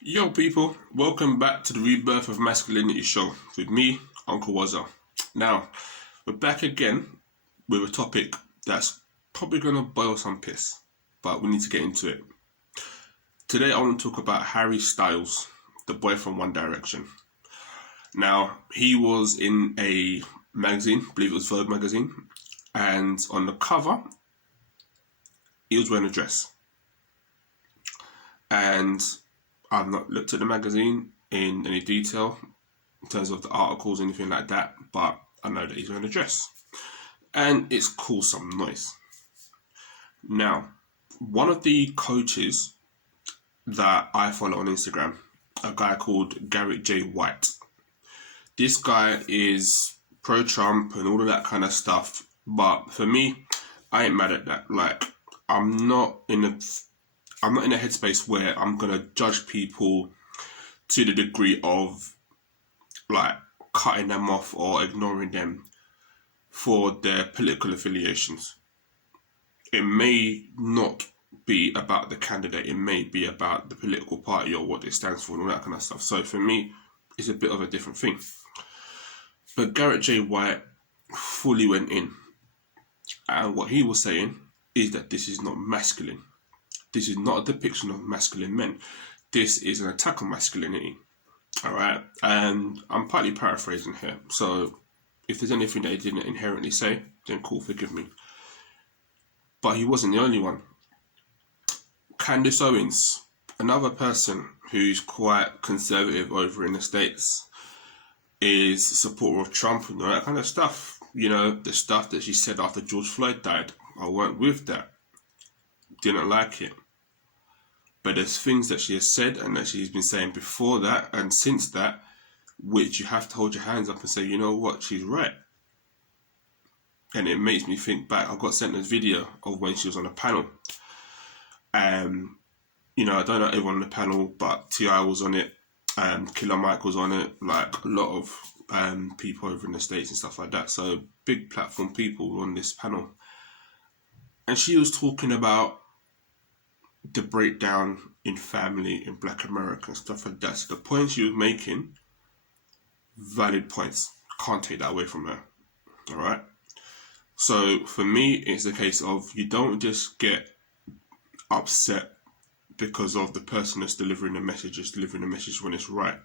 Yo people, welcome back to the Rebirth of Masculinity show with me, Uncle Wazza. Now, we're back again with a topic that's probably going to boil some piss, but we need to get into it. Today I want to talk about Harry Styles, the boy from One Direction. Now, he was in a magazine, I believe it was Vogue magazine, and on the cover, he was wearing a dress. And I've not looked at the magazine in any detail in terms of the articles, anything like that, but I know that he's wearing a dress. And it's caused some noise. Now, one of the coaches that I follow on Instagram, a guy called Garrett J. White. This guy is pro-Trump and all of that kind of stuff, but for me, I ain't mad at that. Like, I'm not in a headspace where I'm gonna judge people to the degree of like cutting them off or ignoring them for their political affiliations. It may not be about the candidate, it may be about the political party or what it stands for and all that kind of stuff. So for me, it's a bit of a different thing. But Garrett J. White fully went in, and what he was saying is that this is not masculine. This is not a depiction of masculine men. This is an attack on masculinity. All right, and I'm partly paraphrasing here. So if there's anything that he didn't inherently say, then cool, forgive me. But he wasn't the only one. Candace Owens, another person who's quite conservative over in the States, is a supporter of Trump and all that kind of stuff. You know, the stuff that she said after George Floyd died. I weren't with that. Didn't like it. But there's things that she has said and that she's been saying before that and since that, which you have to hold your hands up and say, you know what, she's right. And it makes me think back. I got sent a video of when she was on a panel. You know, I don't know everyone on the panel, but T.I. was on it, Killer Mike was on it, like a lot of people over in the States and stuff like that. So big platform people were on this panel. And she was talking about the breakdown in family in Black America and stuff like that. So the points she was making, valid points. Can't take that away from her. All right. So for me, it's a case of you don't just get upset because of the person that's delivering the message is delivering the message when it's right.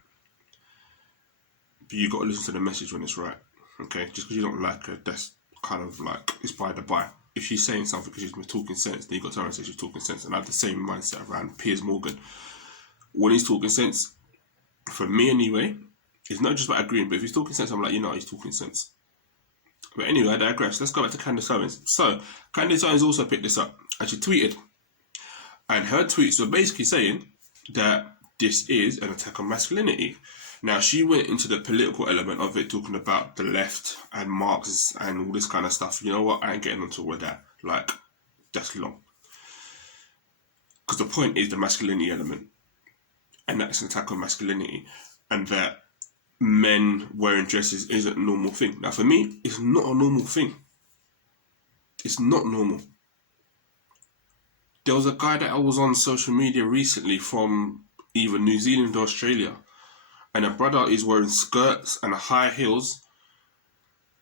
But you got to listen to the message when it's right. Okay. Just because you don't like her, that's kind of like it's by the by. If she's saying something because she's talking sense, then you got to tell her and say she's talking sense. And I have the same mindset around Piers Morgan. When he's talking sense, for me anyway, it's not just about agreeing, but if he's talking sense, I'm like, you know, he's talking sense. But anyway, I digress. Let's go back to Candace Owens. So, Candace Owens also picked this up and she tweeted. And her tweets were basically saying that this is an attack on masculinity. Now, she went into the political element of it, talking about the left and Marx and all this kind of stuff. You know what? I ain't getting onto all of that. Like, that's long. Because the point is the masculinity element. And that's an attack on masculinity. And that men wearing dresses isn't a normal thing. Now, for me, it's not a normal thing. It's not normal. There was a guy that I was on social media recently from either New Zealand or Australia. And a brother is wearing skirts and high heels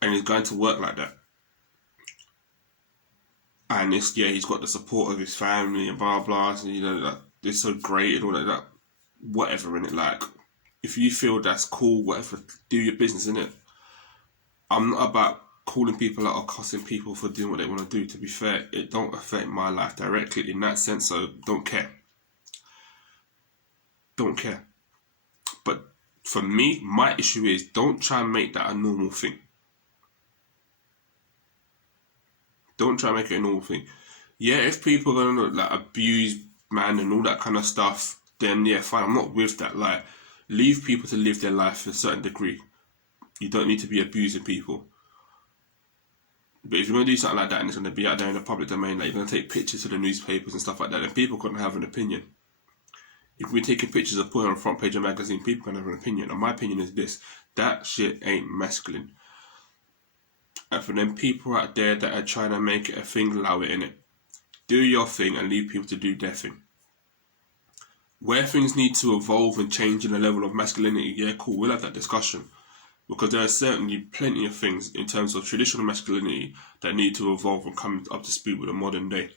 and he's going to work like that. And it's, yeah, he's got the support of his family and blah, blah, and you know, that it's so great and all of that. Whatever, in it. Like, if you feel that's cool, whatever, do your business, innit? I'm not about calling people out or cussing people for doing what they want to do. To be fair, it don't affect my life directly in that sense, so don't care. Don't care. But for me, my issue is don't try and make that a normal thing. Don't try and make it a normal thing. Yeah, if people are gonna like abuse man and all that kind of stuff, then yeah, fine. I'm not with that. Like, leave people to live their life to a certain degree. You don't need to be abusing people. But if you're gonna do something like that and it's gonna be out there in the public domain, like you're gonna take pictures to the newspapers and stuff like that, then people can have an opinion. If we're taking pictures of putting on the front page of a magazine, people can have an opinion. And my opinion is this: that shit ain't masculine. And for them people out there that are trying to make it a thing, allow it in it. Do your thing and leave people to do their thing. Where things need to evolve and change in the level of masculinity, yeah, cool, we'll have that discussion. Because there are certainly plenty of things in terms of traditional masculinity that need to evolve and come up to speed with the modern day.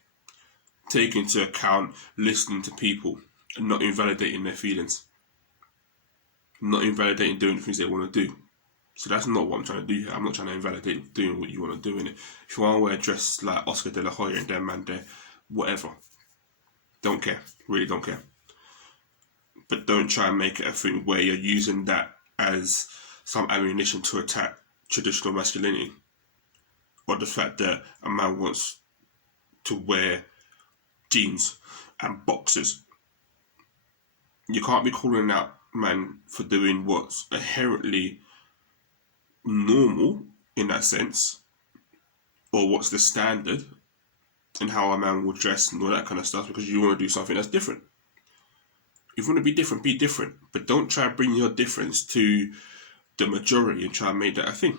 Take into account listening to people and not invalidating their feelings. Not invalidating doing the things they want to do. So that's not what I'm trying to do here. I'm not trying to invalidate doing what you want to do in it. If you want to wear a dress like Oscar de la Hoya and them man there, whatever. Don't care. Really don't care. But don't try and make it a thing where you're using that as some ammunition to attack traditional masculinity. Or the fact that a man wants to wear jeans and boxers. You can't be calling out man for doing what's inherently normal in that sense, or what's the standard in how a man will dress and all that kind of stuff, because you want to do something that's different. If you want to be different, but don't try and bring your difference to the majority and try and make that a thing.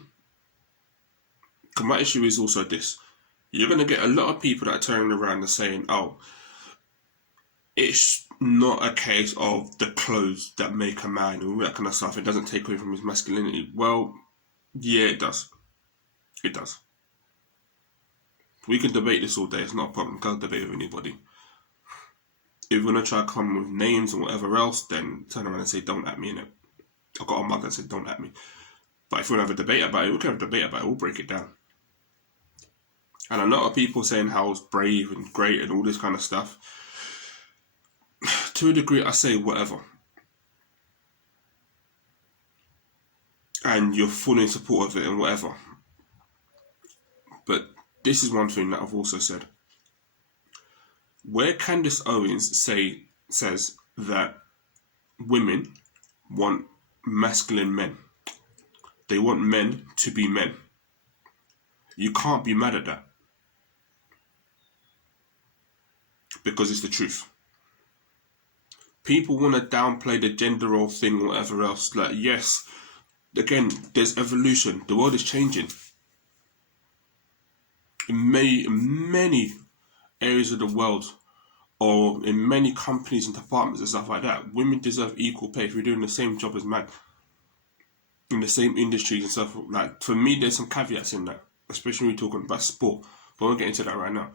Because my issue is also this: you're going to get a lot of people that are turning around and saying, oh, it's not a case of the clothes that make a man and all that kind of stuff. It doesn't take away from his masculinity. Well, yeah, it does. It does. We can debate this all day. It's not a problem. Can't debate with anybody. If we're going to try to come with names and whatever else, then turn around and say, don't at me, innit? I've got a mug that said, don't at me. But if we want to have a debate about it, we can have a debate about it. We'll break it down. And a lot of people saying how it's brave and great and all this kind of stuff. To a degree, I say whatever. And you're fully in support of it and whatever. But this is one thing that I've also said. Where Candace Owens says that women want masculine men. They want men to be men. You can't be mad at that. Because it's the truth. People want to downplay the gender role thing or whatever else. Like, yes, again, there's evolution. The world is changing. In many areas of the world, or in many companies and departments and stuff like that, women deserve equal pay if you're doing the same job as men. In the same industries and stuff. Like, for me, there's some caveats in that, especially when we're talking about sport. But I won't get into that right now.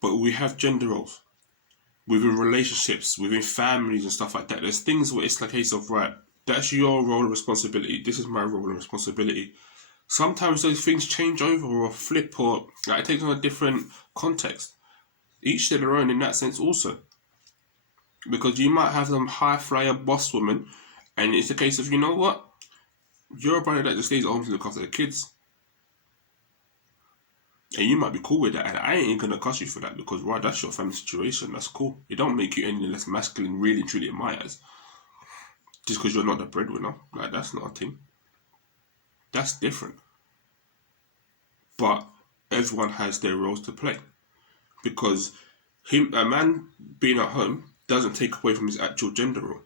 But we have gender roles within relationships, within families and stuff like that. There's things where it's like a case of, right, that's your role and responsibility. This is my role and responsibility. Sometimes those things change over or flip, or like, it takes on a different context. Each to their own in that sense also. Because you might have some high flyer boss woman, and it's a case of, you know what? You're a brother that just stays at home to look after the kids. And you might be cool with that, and I ain't gonna cuss you for that, because right, that's your family situation. That's cool. It don't make you any less masculine, really, truly, in my eyes. Just because you're not the breadwinner, like, that's not a thing. That's different. But everyone has their roles to play, because a man being at home doesn't take away from his actual gender role.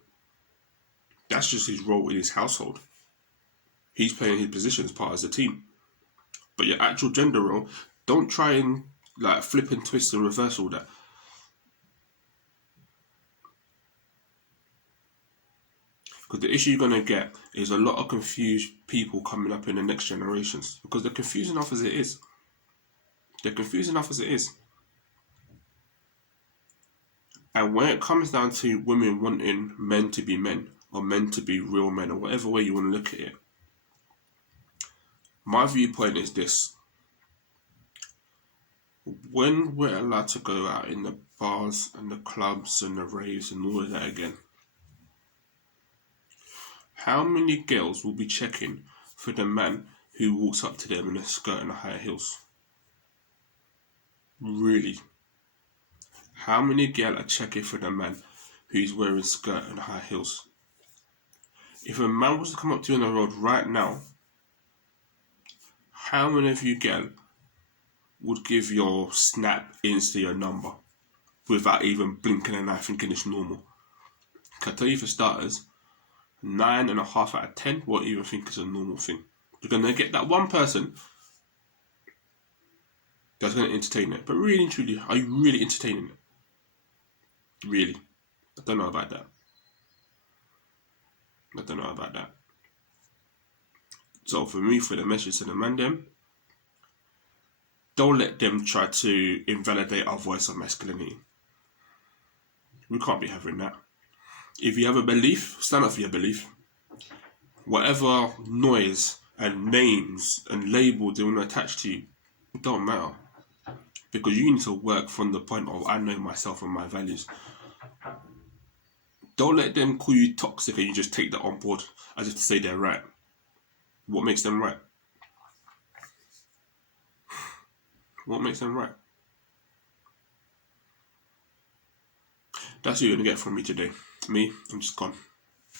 That's just his role in his household. He's playing his position as part of the team. But your actual gender role, don't try and like flip and twist and reverse all that. Because the issue you're going to get is a lot of confused people coming up in the next generations. Because they're confused enough as it is. They're confused enough as it is. And when it comes down to women wanting men to be men, or men to be real men, or whatever way you want to look at it, my viewpoint is this. When we're allowed to go out in the bars and the clubs and the raves and all of that again, how many girls will be checking for the man who walks up to them in a skirt and high heels? Really? How many girls are checking for the man who's wearing a skirt and high heels? If a man was to come up to you on the road right now, how many of you girls would give your snap Insta your number without even blinking an eye thinking it's normal? Can I tell you, for starters, 9.5 out of 10 won't even think it's a normal thing. You're going to get that one person that's going to entertain it. But really and truly, are you really entertaining it? Really? I don't know about that. I don't know about that. So for me, for the message to the man them, don't let them try to invalidate our voice of masculinity. We can't be having that. If you have a belief, stand up for your belief. Whatever noise and names and labels they want to attach to you, it don't matter. Because you need to work from the point of I know myself and my values. Don't let them call you toxic and you just take that on board as if to say they're right. What makes them right? What makes them right? That's what you're going to get from me today. Me, I'm just gone.